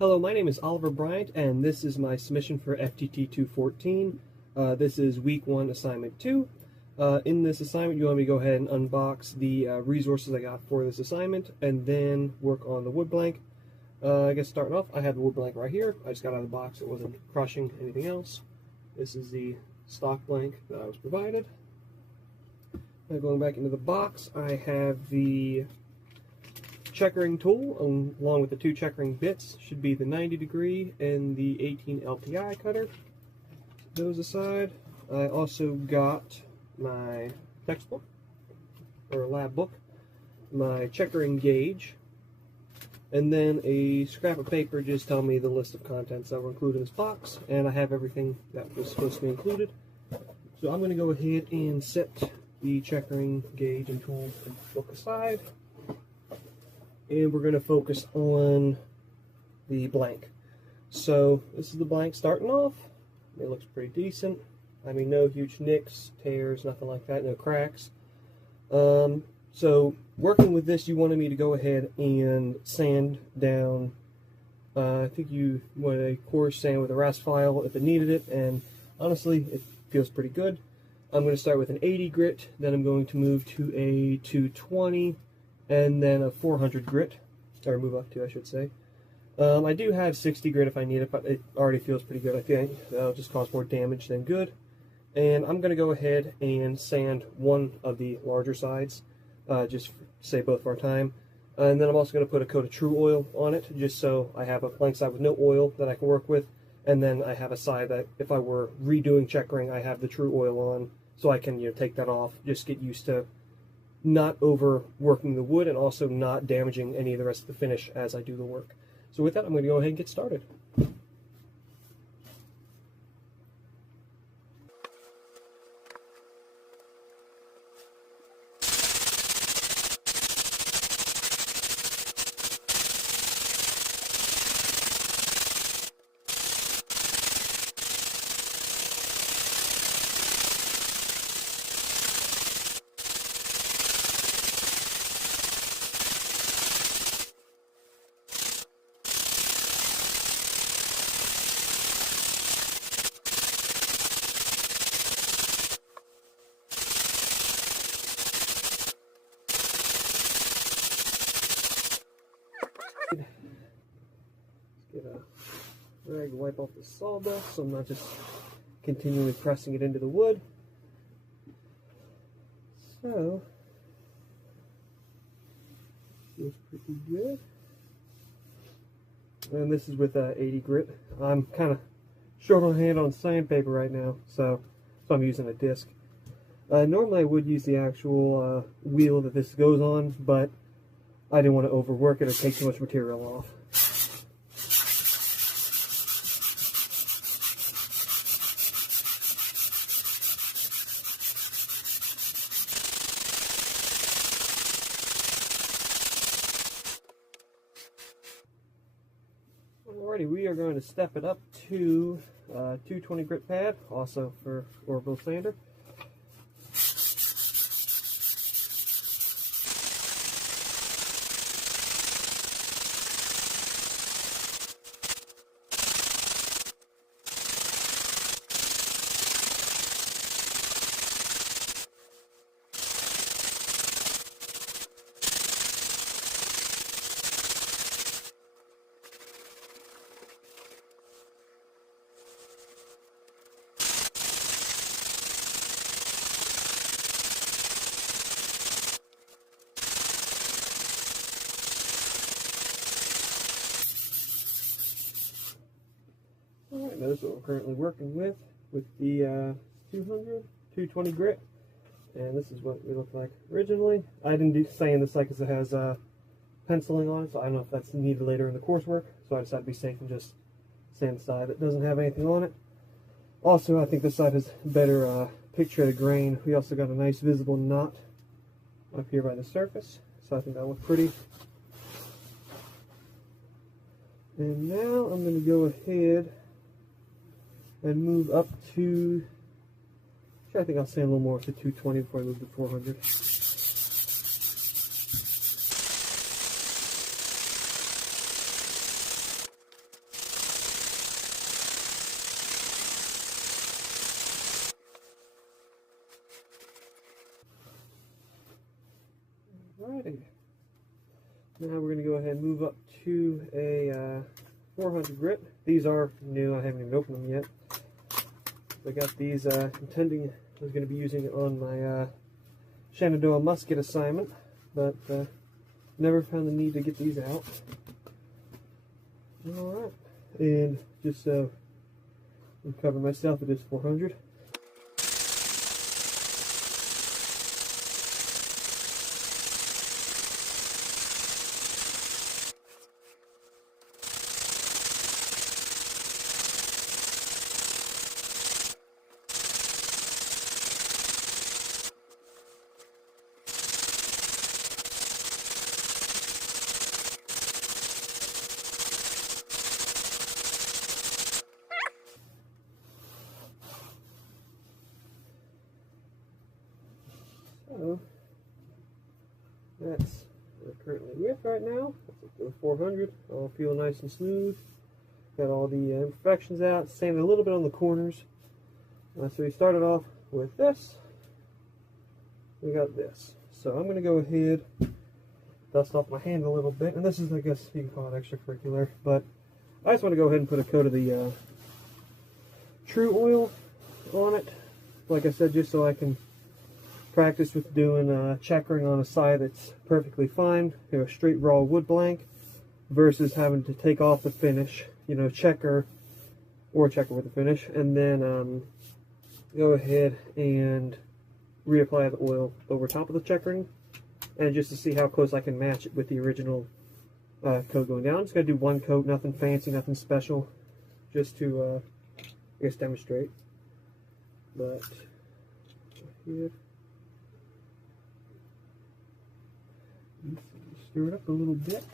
Hello, my name is Oliver Bryant, and this is my submission for FTT 214. This is week 1, assignment 2. In this assignment, you want me to go ahead and unbox the resources I got for this assignment, and then work on the wood blank. I guess starting off, I have the wood blank right here. I just got out of the box. It wasn't crushing anything else. This is the stock blank that I was provided. Now going back into the box, I have the checkering tool along with the 2 checkering bits. Should be the 90° and the 18 LPI cutter. Those aside, I also got my textbook or lab book, my checkering gauge, and then a scrap of paper just telling me the list of contents that were included in this box, and I have everything that was supposed to be included. So I'm going to go ahead and set the checkering gauge and tool and book aside, and we're going to focus on the blank. So this is the blank starting off. It looks pretty decent. I mean, no huge nicks, tears, nothing like that, no cracks. So working with this, you wanted me to go ahead and sand down. I think you want a coarse sand with a rasp file if it needed it, and honestly, it feels pretty good. I'm going to start with an 80 grit, then I'm going to move to a 220, and then a 400 grit, or move up to, I should say. I do have 60 grit if I need it, but it already feels pretty good. I think that'll just cause more damage than good. And I'm going to go ahead and sand one of the larger sides, just to save both of our time. And then I'm also going to put a coat of True Oil on it, just so I have a blank side with no oil that I can work with. And then I have a side that, if I were redoing checkering, I have the True Oil on, so I can take that off, just get used to not overworking the wood and also not damaging any of the rest of the finish as I do the work. So with that, I'm going to go ahead and get started. Get a rag to wipe off the sawdust so I'm not just continually pressing it into the wood. So, feels pretty good. And this is with 80 grit. I'm kind of short on hand on sandpaper right now, so I'm using a disc. Normally I would use the actual wheel that this goes on, but I didn't want to overwork it or take too much material off. Alrighty, we are going to step it up to 220 grit pad, also for orbital sander. Alright, that's what we're currently working with the 220 grit, and this is what we look like originally. I didn't sand this side because it has penciling on it, so I don't know if that's needed later in the coursework, so I decided to be safe and just sand the side that doesn't have anything on it. Also, I think this side has better picture of the grain. We also got a nice visible knot up here by the surface, so I think that looks pretty. And now I'm going to go ahead and move up to, I think I'll sand a little more to 220 before I move to 400. Now we're going to go ahead and move up to a 400 grit. These are new, I haven't even opened them yet. I got these intending I was going to be using it on my Shenandoah musket assignment, but never found the need to get these out. Alright, and just so I'm covering myself, it is 400. So that's what we're currently with right now. Let's go to 400. All feel nice and smooth. Got all the imperfections out. Sanded a little bit on the corners. So we started off with this. We got this. So I'm going to go ahead, dust off my hand a little bit. And this is, I guess you can call it extracurricular, but I just want to go ahead and put a coat of the True Oil on it. Like I said, just so I can practice with doing checkering on a side that's perfectly fine, you know, straight raw wood blank, versus having to take off the finish, you know, checker with the finish, and then go ahead and reapply the oil over top of the checkering, and just to see how close I can match it with the original coat going down. I'm just going to do one coat, nothing fancy, nothing special, just to, I guess, demonstrate. But here, stir it up a little bit.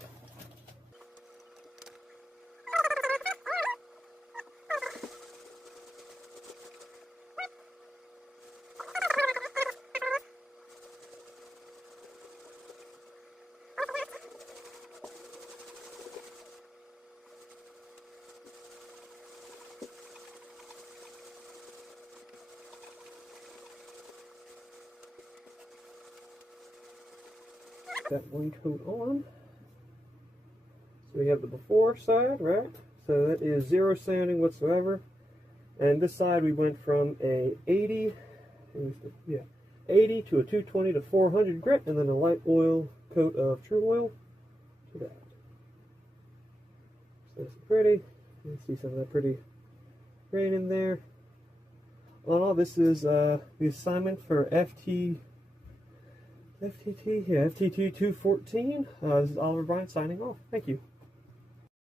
That one coat on. So we have the before side, right? So that is zero sanding whatsoever. And this side we went from a 80 to a 220 to 400 grit, and then a light oil coat of True Oil to that. So that's pretty. You can see some of that pretty grain in there. All this is the assignment for FTT 214. This is Oliver Bryant signing off. Thank you.